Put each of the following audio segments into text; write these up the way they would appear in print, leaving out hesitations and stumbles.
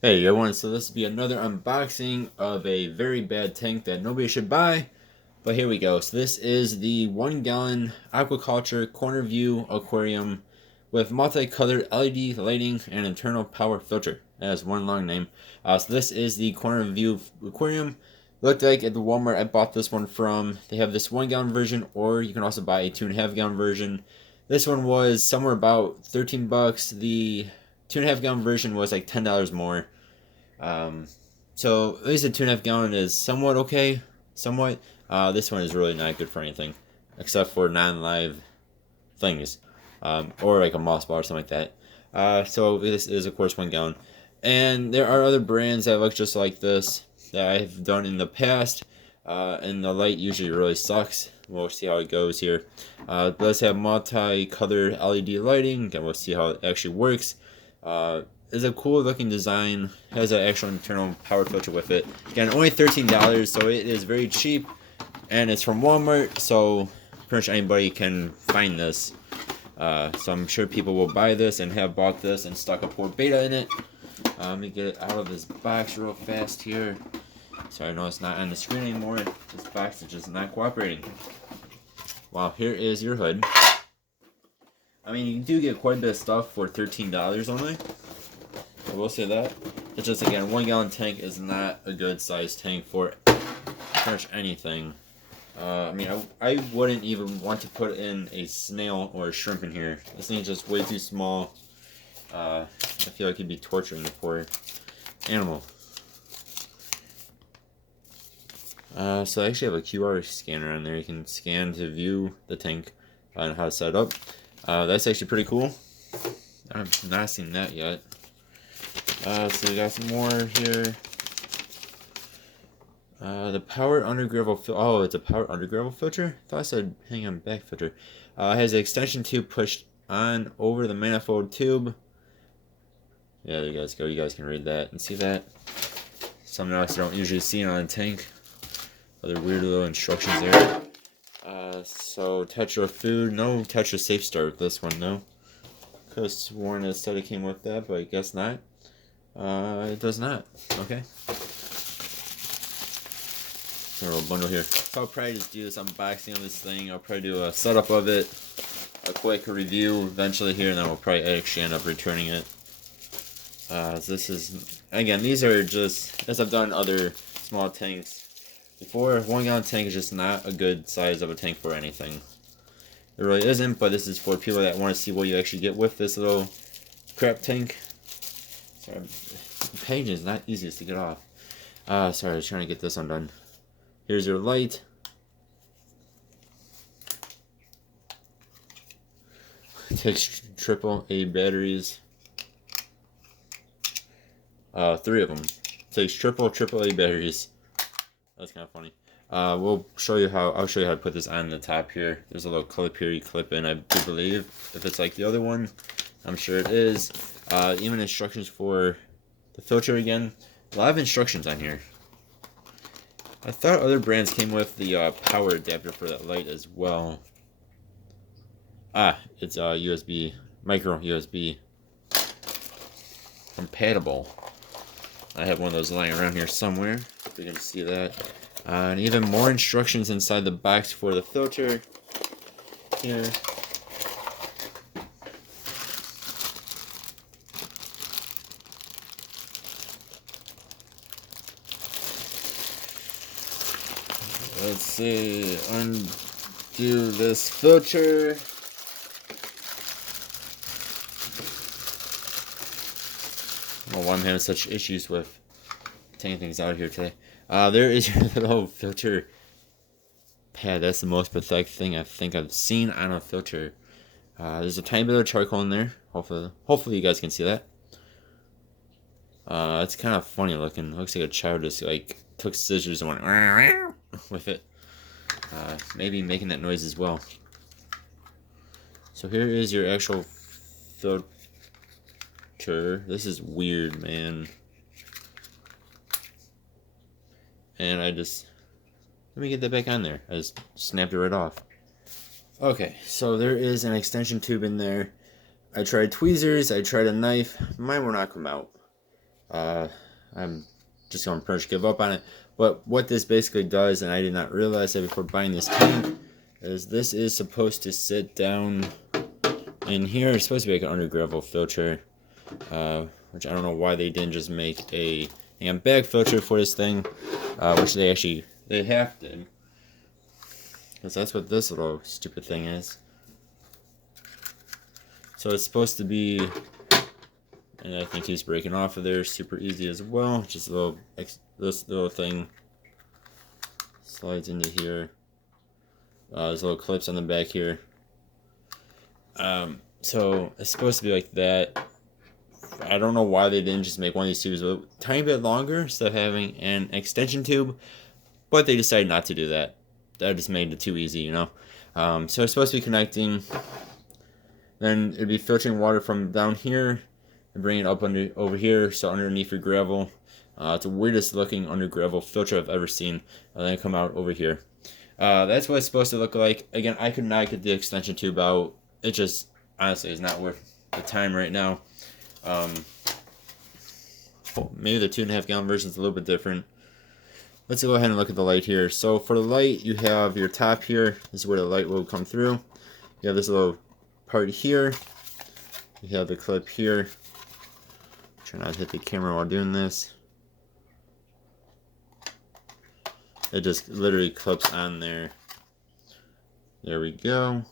Hey everyone, so this will be another unboxing of a very bad tank that nobody should buy, but here we go. So this is the 1 gallon Aquaculture corner view aquarium with multicolored LED lighting and internal power filter. That has one long name. So this is the corner view aquarium. Looked like at the Walmart I bought this one from. They have this 1 gallon version, or you can also buy a 2.5 gallon version. This one was somewhere about 13 bucks. The 2.5 gallon version was like $10 more. Um, so at least a 2.5 gallon is somewhat okay, somewhat. This one is really not good for anything, except for non-live things, or like a moss ball or something like that. So this is of course 1 gallon, and there are other brands that look just like this that I've done in the past, and the light usually really sucks. We'll see how it goes here. It does have multi-colored LED lighting, and we'll see how it actually works. Is a cool looking design. Has an actual internal power filter with it. Again, only $13, so it is very cheap, and it's from Walmart. So pretty much anybody can find this. So I'm sure people will buy this and have bought this and stuck a poor beta in it. Let me get it out of this box real fast here. So I know it's not on the screen anymore. This box is just not cooperating. Wow, here is your hood. I mean, you do get quite a bit of stuff for $13 only. I will say that. It's just, again, 1 gallon tank is not a good size tank for pretty much anything. I mean, I wouldn't even want to put in a snail or a shrimp in here. This thing is just way too small. I feel like you'd be torturing the poor animal. So I actually have a QR scanner on there. You can scan to view the tank and how to set it up. That's actually pretty cool. I've not seen that yet. So we got some more here. The power under gravel filter. Oh, it's a power under gravel filter? I thought I said hang on back filter. It has an extension tube pushed on over the manifold tube. Yeah, there you guys go. You guys can read that and see that. Something else I don't usually see on a tank. Other weird little instructions there. So Tetra food. No Tetra safe start with this one, no. Could have sworn it said it came with that, but I guess not. It does not. Okay. A little bundle here. So I'll probably just do this unboxing of this thing. I'll probably do a setup of it, a quick review eventually here, and then we'll probably actually end up returning it. This is, again, these are just, as I've done other small tanks before, 1 gallon tank is just not a good size of a tank for anything. It really isn't, but this is for people that want to see what you actually get with this little crap tank. Sorry, the page is not easiest to get off. Sorry, I was trying to get this undone. Here's your light. It takes AAA batteries. 3 of them. It takes AAA batteries. That's kind of funny. I'll show you how to put this on the top here. There's a little clip here you clip in, I do believe. If it's like the other one, I'm sure it is. Even instructions for the filter again. A lot of instructions on here. I thought other brands came with the power adapter for that light as well. It's USB, micro USB compatible. I have one of those lying around here somewhere, if you can see that. And even more instructions inside the box for the filter here. Let's see, undo this filter. I don't know why I'm having such issues with taking things out here today. There is your little filter pad. That's the most pathetic thing I think I've seen on a filter. There's a tiny bit of charcoal in there. Hopefully you guys can see that. It's kind of funny looking. Looks like a child just like took scissors and went with it. Maybe making that noise as well. So here is your actual filter. This is weird, man. And let me get that back on there. I just snapped it right off. Okay, so there is an extension tube in there. I tried tweezers, I tried a knife. Mine will not come out. I'm just going to pretty much give up on it. But what this basically does, and I did not realize that before buying this tank, is this is supposed to sit down in here. It's supposed to be like an under gravel filter, which I don't know why they didn't just make a bag filter for this thing, which they have to, because that's what this little stupid thing is. So it's supposed to be, and I think he's breaking off of there super easy as well. Just this little thing slides into here. There's little clips on the back here. So it's supposed to be like that. I don't know why they didn't just make one of these tubes a tiny bit longer instead of having an extension tube, but they decided not to do that. That just made it too easy, you know. So it's supposed to be connecting. Then it'd be filtering water from down here and bringing it up over here, so underneath your gravel. It's the weirdest looking under gravel filter I've ever seen. And then come out over here. That's what it's supposed to look like. Again, I could not get the extension tube out. It just honestly is not worth the time right now. Maybe the 2.5 gallon version is a little bit different. Let's go ahead and look at the light here. So for the light, you have your top here. This is where the light will come through. You have this little part here. You have the clip here. Try not to hit the camera while doing this. It just literally clips on there. There we go.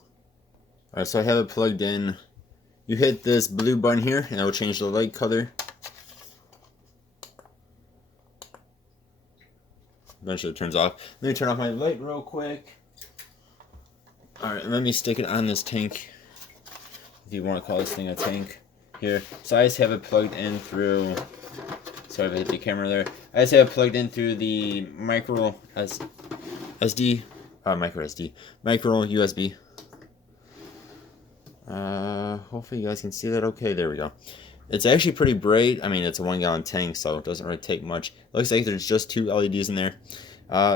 Alright, so I have it plugged in. You hit this blue button here, and that will change the light color. Eventually it turns off. Let me turn off my light real quick. Alright, let me stick it on this tank. If you want to call this thing a tank. Here. So I just have it plugged in through... Sorry if I hit the camera there. I just have it plugged in through the micro USB. Hopefully you guys can see that okay. There we go. It's actually pretty bright. I mean, it's a 1 gallon tank, so it doesn't really take much. Looks like there's just 2 LEDs in there.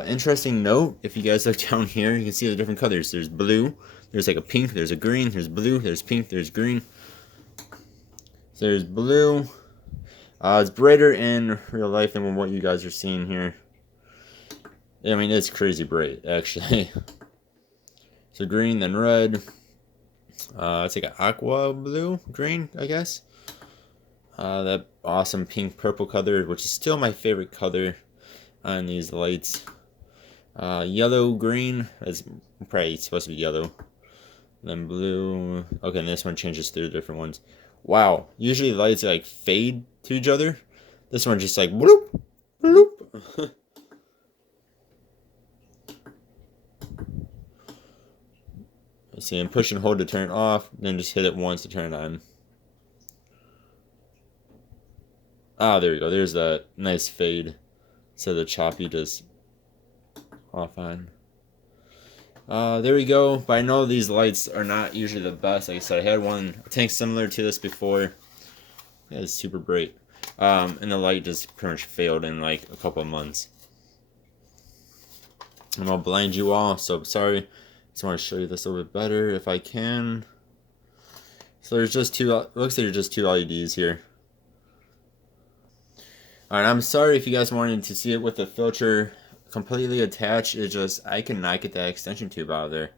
Interesting note, if you guys look down here, you can see the different colors. There's blue, there's like a pink, there's a green, there's blue, there's pink, there's green. So there's blue. It's brighter in real life than what you guys are seeing here. I mean, it's crazy bright, actually. So green, then red. It's like an aqua blue, green, I guess. That awesome pink purple color, which is still my favorite color on these lights. Yellow, green, is probably supposed to be yellow. Then blue. Okay, and this one changes through the different ones. Wow, usually the lights like fade to each other. This one just like bloop, bloop. You see, and push and hold to turn it off, then just hit it once to turn it on. Ah, there we go. There's that nice fade. So the choppy just off on. There we go. But I know these lights are not usually the best. Like I said, I had a tank similar to this before. Yeah, it's super bright. And the light just pretty much failed in like a couple of months. I'm gonna blind you all, so sorry. Just want to show you this a little bit better if I can. So there's just two. Looks like there's just 2 LEDs here. Alright, I'm sorry if you guys wanted to see it with the filter completely attached. It just, I cannot get that extension tube out of there.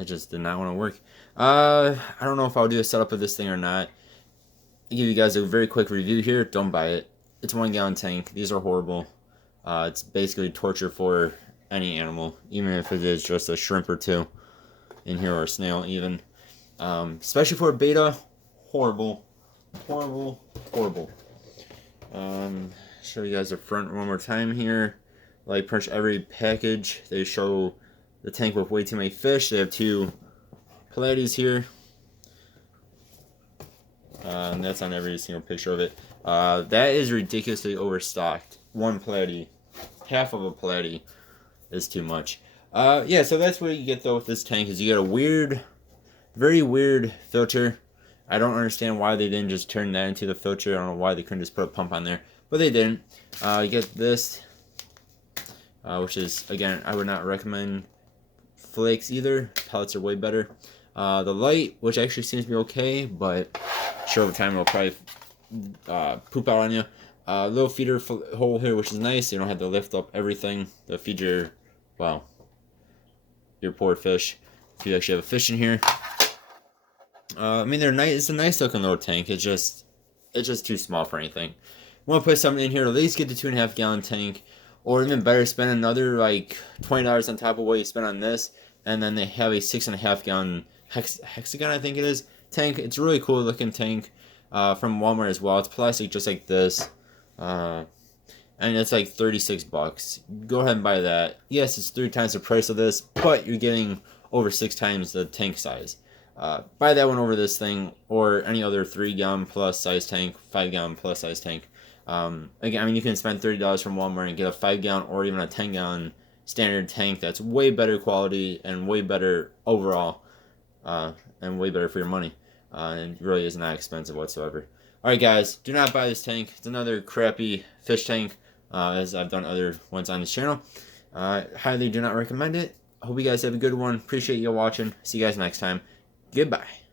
It just did not want to work. I don't know if I'll do a setup of this thing or not. I'll give you guys a very quick review here. Don't buy it. It's a 1 gallon tank. These are horrible. It's basically torture for any animal, even if it is just a shrimp or 2 in here, or a snail even. Especially for a beta, horrible, horrible, horrible. Show you guys the front one more time here. Like pretty much every package, they show the tank with way too many fish. They have 2 platies here. And that's on every single picture of it. That is ridiculously overstocked. 1 platy, half of a platy is too much. Yeah, so that's what you get though with this tank, is you get a weird, very weird filter. I don't understand why they didn't just turn that into the filter. I don't know why they couldn't just put a pump on there, but they didn't. You get this, which is, again, I would not recommend flakes either. Pellets are way better. The light, which actually seems to be okay, but sure over time it'll probably poop out on you. Little feeder hole here, which is nice. You don't have to lift up everything to feed your, well, your poor fish. If you actually have a fish in here. I mean, they're nice. It's a nice looking little tank. It's just too small for anything. You want to put something in here to at least get the 2.5 gallon tank, or even better, spend another like $20 on top of what you spent on this, and then they have a 6.5 gallon hexagon, I think it is, tank. It's a really cool looking tank from Walmart as well. It's plastic just like this, and it's like 36 bucks. Go ahead and buy that. Yes, it's 3 times the price of this, but you're getting over 6 times the tank size. Buy that one over this thing, or any other 3 gallon plus size tank, 5 gallon plus size tank. Again, I mean, you can spend $30 from Walmart and get a 5 gallon or even a 10 gallon standard tank that's way better quality and way better overall, and way better for your money. And really is not expensive whatsoever. Alright guys, do not buy this tank. It's another crappy fish tank, as I've done other ones on this channel. Highly do not recommend it. Hope you guys have a good one. Appreciate you watching. See you guys next time. Goodbye.